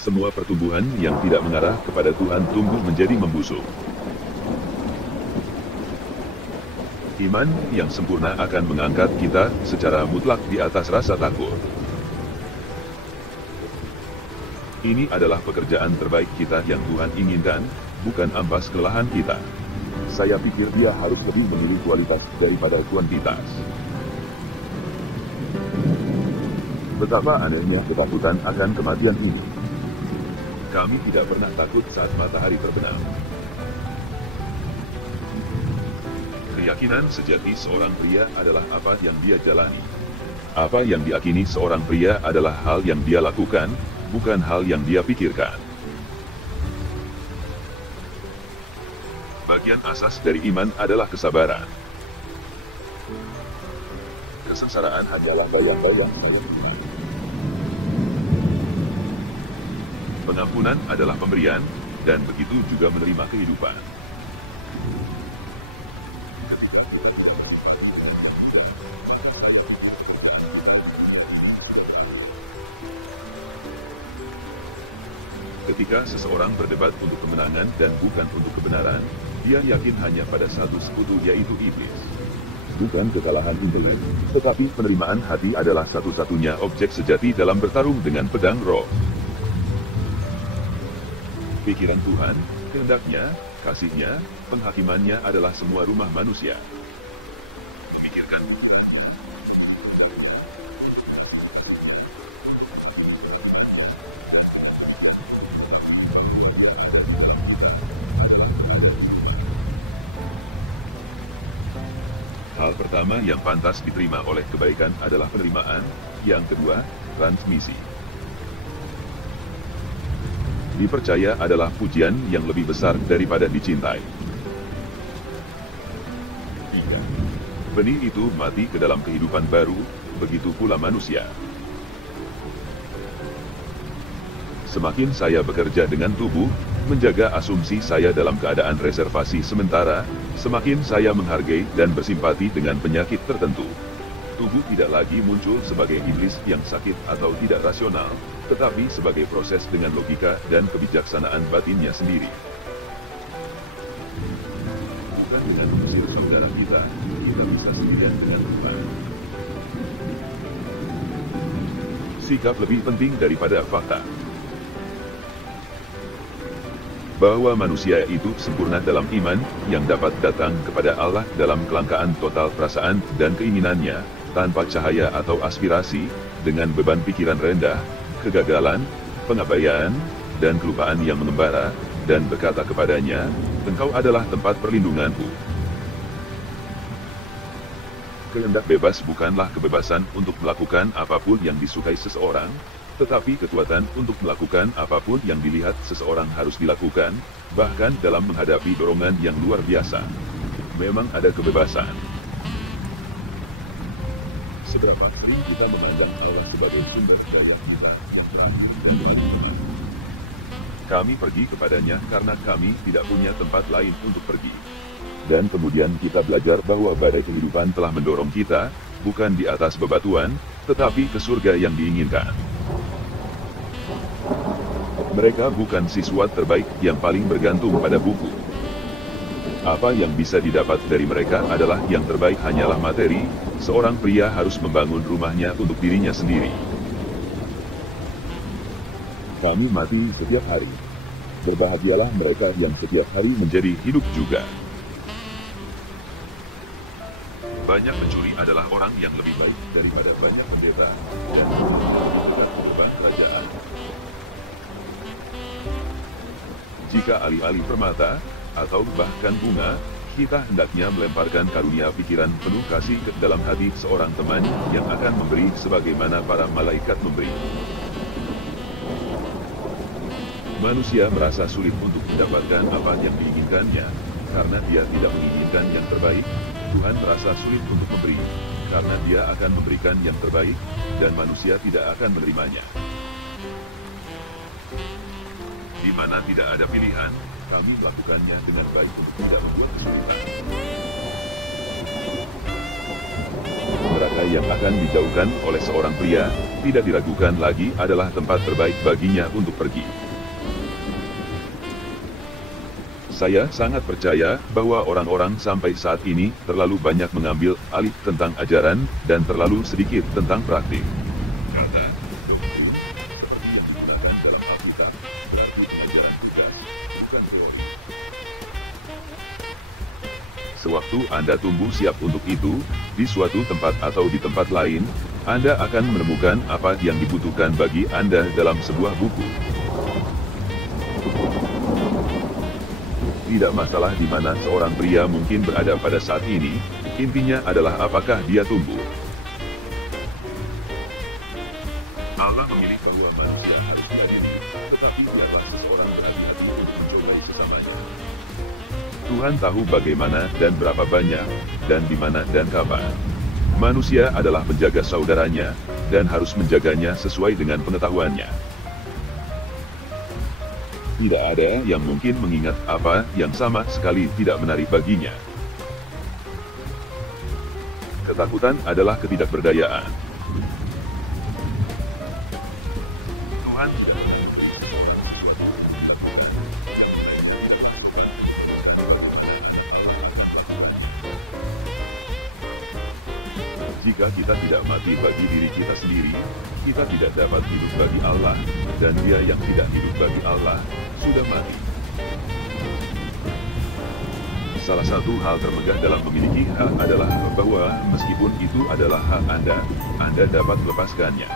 Semua pertumbuhan yang tidak mengarah kepada Tuhan tumbuh menjadi membusuk. Iman yang sempurna akan mengangkat kita secara mutlak di atas rasa takut. Ini adalah pekerjaan terbaik kita yang Tuhan inginkan, bukan ampas kelelahan kita. Saya pikir dia harus lebih memilih kualitas daripada kuantitas. Betapa anehnya ketakutan akan kematian ini. Kami tidak pernah takut saat matahari terbenam. Keyakinan sejati seorang pria adalah apa yang dia jalani. Apa yang diakini seorang pria adalah hal yang dia lakukan, bukan hal yang dia pikirkan. Bagian asas dari iman adalah kesabaran. Kesengsaraan hanyalah bayang-bayang. Pengampunan adalah pemberian, dan begitu juga menerima kehidupan. Ketika seseorang berdebat untuk kemenangan dan bukan untuk kebenaran, dia yakin hanya pada satu sekutu, yaitu iblis. Bukan kekalahan intelek, tetapi penerimaan hati adalah satu-satunya objek sejati dalam bertarung dengan pedang roh. Pikiran Tuhan, kehendaknya, kasihnya, penghakimannya adalah semua rumah manusia. Memikirkan hal pertama yang pantas diterima oleh kebaikan adalah penerimaan, yang kedua, transmisi. Dipercaya adalah pujian yang lebih besar daripada dicintai. 3. Benih itu mati ke dalam kehidupan baru, begitu pula manusia. Semakin saya bekerja dengan tubuh, menjaga asumsi saya dalam keadaan reservasi sementara, semakin saya menghargai dan bersimpati dengan penyakit tertentu. Tubuh tidak lagi muncul sebagai iblis yang sakit atau tidak rasional, tetapi sebagai proses dengan logika dan kebijaksanaan batinnya sendiri. Bukan dengan mengusir saudara kita bisa sendirian dengan Tuhan. Sikap lebih penting daripada fakta. Bahwa manusia itu sempurna dalam iman, yang dapat datang kepada Allah dalam kelangkaan total perasaan dan keinginannya, tanpa cahaya atau aspirasi, dengan beban pikiran rendah, kegagalan, pengabaian, dan kelupaan yang mengembara, dan berkata kepadanya, "Engkau adalah tempat perlindunganku." Kehendak bebas bukanlah kebebasan untuk melakukan apapun yang disukai seseorang, tetapi kekuatan untuk melakukan apapun yang dilihat seseorang harus dilakukan, bahkan dalam menghadapi dorongan yang luar biasa. Memang ada kebebasan. Seberapa sering kita memandang Allah sebagai sumber daya kita? Kami pergi kepadanya karena kami tidak punya tempat lain untuk pergi. Dan kemudian kita belajar bahwa badai kehidupan telah mendorong kita, bukan di atas bebatuan, tetapi ke surga yang diinginkan. Mereka bukan siswa terbaik yang paling bergantung pada buku. Apa yang bisa didapat dari mereka adalah yang terbaik hanyalah materi. Seorang pria harus membangun rumahnya untuk dirinya sendiri. Kami mati setiap hari. Berbahagialah mereka yang setiap hari menjadi hidup juga. Banyak pencuri adalah orang yang lebih baik daripada banyak pendeta, dan bukan beban kerajaan. Jika alih-alih permata, atau bahkan bunga, kita hendaknya melemparkan karunia pikiran penuh kasih ke dalam hati seorang teman yang akan memberi sebagaimana para malaikat memberi. Manusia merasa sulit untuk mendapatkan apa yang diinginkannya, karena dia tidak menginginkan yang terbaik. Tuhan merasa sulit untuk memberi, karena dia akan memberikan yang terbaik, dan manusia tidak akan menerimanya. Di mana tidak ada pilihan, kami melakukannya dengan baik untuk tidak membuat kesulitan. neraka yang akan dijauhkan oleh seorang pria, tidak diragukan lagi adalah tempat terbaik baginya untuk pergi. Saya sangat percaya bahwa orang-orang sampai saat ini terlalu banyak mengambil alih tentang ajaran dan terlalu sedikit tentang praktik. Kata doktrin seperti yang digunakan dalam Alkitab berarti pengajaran tugas, bukan teori. Sewaktu Anda tumbuh siap untuk itu, di suatu tempat atau di tempat lain, Anda akan menemukan apa yang dibutuhkan bagi Anda dalam sebuah buku. Tidak masalah di mana seorang pria mungkin berada pada saat ini, intinya adalah apakah dia tumbuh. Allah memilih bahwa manusia harus diadili, tetapi biarlah seseorang berhati-hati untuk mencobai sesamanya. Tuhan tahu bagaimana dan berapa banyak, dan di mana dan kapan. Manusia adalah penjaga saudaranya, dan harus menjaganya sesuai dengan pengetahuannya. Tidak ada yang mungkin mengingat apa yang sama sekali tidak menarik baginya. Ketakutan adalah ketidakberdayaan. Tuhan jika kita tidak mati bagi diri kita sendiri, kita tidak dapat hidup bagi Allah, dan dia yang tidak hidup bagi Allah, sudah mati. Salah satu hal termegah dalam memiliki hak adalah bahwa meskipun itu adalah hak Anda dapat melepaskannya.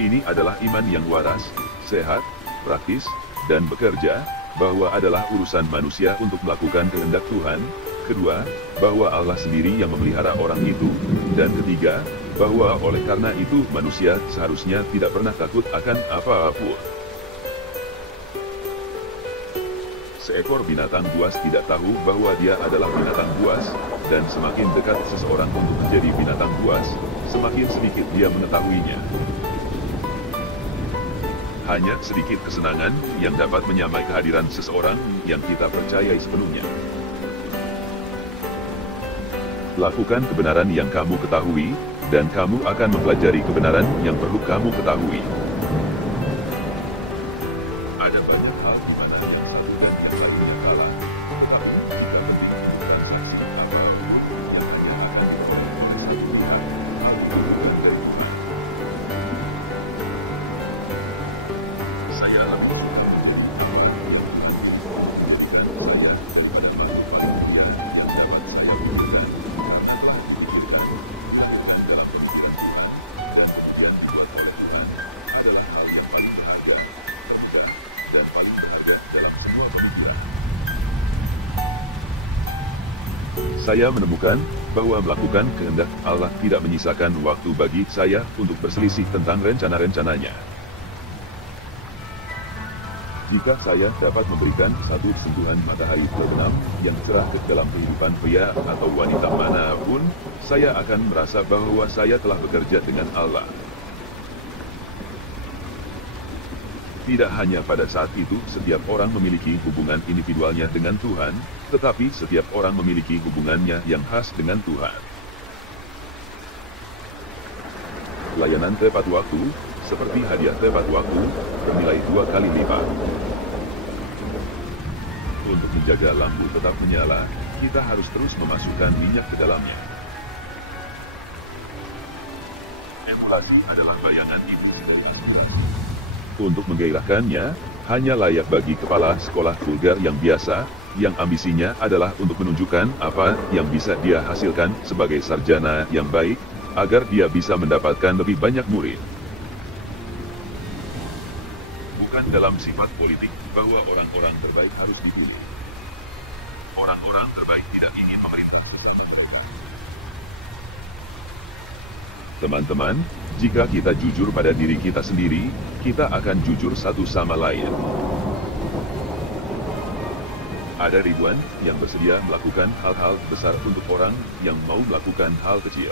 Ini adalah iman yang waras, sehat, praktis, dan bekerja, bahwa adalah urusan manusia untuk melakukan kehendak Tuhan. Kedua, bahwa Allah sendiri yang memelihara orang itu. Dan ketiga, bahwa oleh karena itu manusia seharusnya tidak pernah takut akan apapun. Seekor binatang buas tidak tahu bahwa dia adalah binatang buas, dan semakin dekat seseorang untuk menjadi binatang buas, semakin sedikit dia mengetahuinya. Hanya sedikit kesenangan yang dapat menyamai kehadiran seseorang yang kita percayai sepenuhnya. Lakukan kebenaran yang kamu ketahui, dan kamu akan mempelajari kebenaran yang perlu kamu ketahui. Ada banyak hal di mana yang satu dan yang lainnya salah, tetapi jika penting saksi atau bukti yang hanya akan satu pihak, saya lakukan. Saya menemukan bahwa melakukan kehendak Allah tidak menyisakan waktu bagi saya untuk berselisih tentang rencana-rencananya. Jika saya dapat memberikan satu sentuhan matahari terbenam yang cerah ke dalam kehidupan pria atau wanita manapun, saya akan merasa bahwa saya telah bekerja dengan Allah. Tidak hanya pada saat itu setiap orang memiliki hubungan individualnya dengan Tuhan, tetapi setiap orang memiliki hubungannya yang khas dengan Tuhan. Pelayanan tepat waktu, seperti hadiah tepat waktu, bernilai 2 kali lipat. Untuk menjaga lampu tetap menyala, kita harus terus memasukkan minyak ke dalamnya. Emulasi adalah bayangan itu. Untuk menggairahkannya, hanya layak bagi kepala sekolah vulgar yang biasa, yang ambisinya adalah untuk menunjukkan apa yang bisa dia hasilkan sebagai sarjana yang baik, agar dia bisa mendapatkan lebih banyak murid. Bukan dalam sifat politik bahwa orang-orang terbaik harus dipilih. Orang-orang terbaik tidak ingin memerintah. Teman-teman, jika kita jujur pada diri kita sendiri, kita akan jujur satu sama lain. Ada ribuan yang bersedia melakukan hal-hal besar untuk orang yang mau melakukan hal kecil.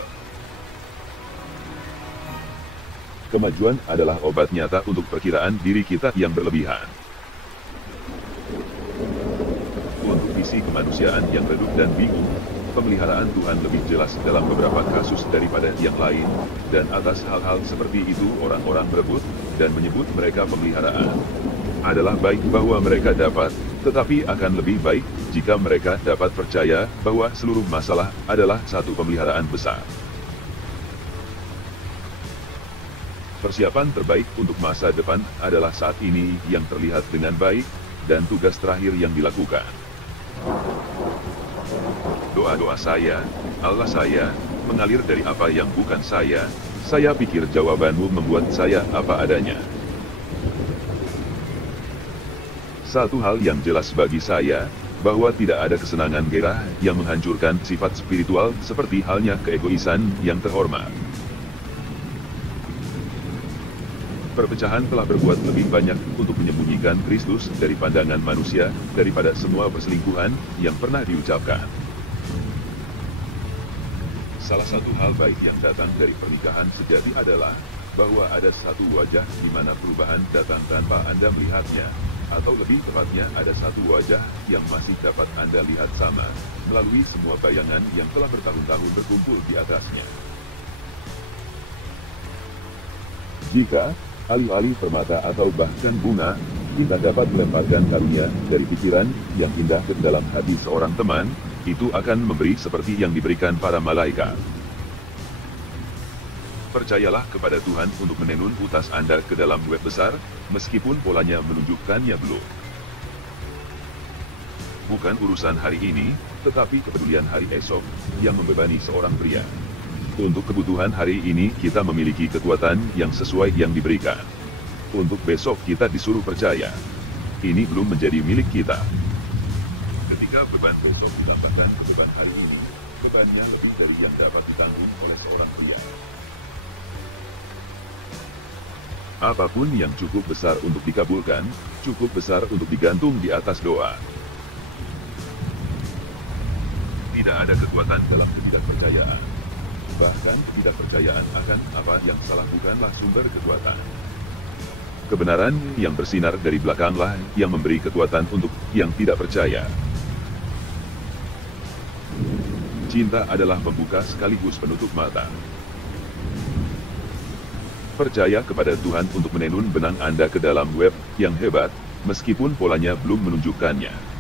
Kemajuan adalah obat nyata untuk perkiraan diri kita yang berlebihan. Untuk visi kemanusiaan yang redup dan bingung, Pemeliharaan Tuhan lebih jelas dalam beberapa kasus daripada yang lain, dan atas hal-hal seperti itu orang-orang berebut, dan menyebut mereka pemeliharaan. Adalah baik bahwa mereka dapat, tetapi akan lebih baik, jika mereka dapat percaya, bahwa seluruh masalah adalah satu pemeliharaan besar. Persiapan terbaik untuk masa depan adalah saat ini yang terlihat dengan baik, dan tugas terakhir yang dilakukan. Doa-doa saya, Allah saya, mengalir dari apa yang bukan saya pikir jawabanmu membuat saya apa adanya. Satu hal yang jelas bagi saya, bahwa tidak ada kesenangan gairah yang menghancurkan sifat spiritual seperti halnya keegoisan yang terhormat. Perpecahan telah berbuat lebih banyak untuk menyembunyikan Kristus dari pandangan manusia, daripada semua perselingkuhan yang pernah diucapkan. Salah satu hal baik yang datang dari pernikahan sejati adalah, bahwa ada satu wajah di mana perubahan datang tanpa Anda melihatnya, atau lebih tepatnya ada satu wajah yang masih dapat Anda lihat sama, melalui semua bayangan yang telah bertahun-tahun berkumpul di atasnya. Jika, alih-alih permata atau bahkan bunga, kita dapat melemparkan karunia dari pikiran yang indah ke dalam hati seorang teman, itu akan memberi seperti yang diberikan para malaikat. Percayalah kepada Tuhan untuk menenun utas Anda ke dalam web besar, meskipun polanya menunjukkannya belum. Bukan urusan hari ini, tetapi kepedulian hari esok, yang membebani seorang pria. Untuk kebutuhan hari ini kita memiliki kekuatan yang sesuai yang diberikan. Untuk besok kita disuruh percaya. Ini belum menjadi milik kita. Ketika beban besok ditambahkan ke beban hari ini, bebannya lebih dari yang dapat ditanggung oleh seorang pria. Apapun yang cukup besar untuk dikabulkan, cukup besar untuk digantung di atas doa. Tidak ada kekuatan dalam ketidakpercayaan. Bahkan ketidakpercayaan akan apa yang salah bukanlah sumber kekuatan. Kebenaran yang bersinar dari belakanglah yang memberi kekuatan untuk yang tidak percaya. Cinta adalah pembuka sekaligus penutup mata. Percaya kepada Tuhan untuk menenun benang Anda ke dalam web yang hebat, meskipun polanya belum menunjukkannya.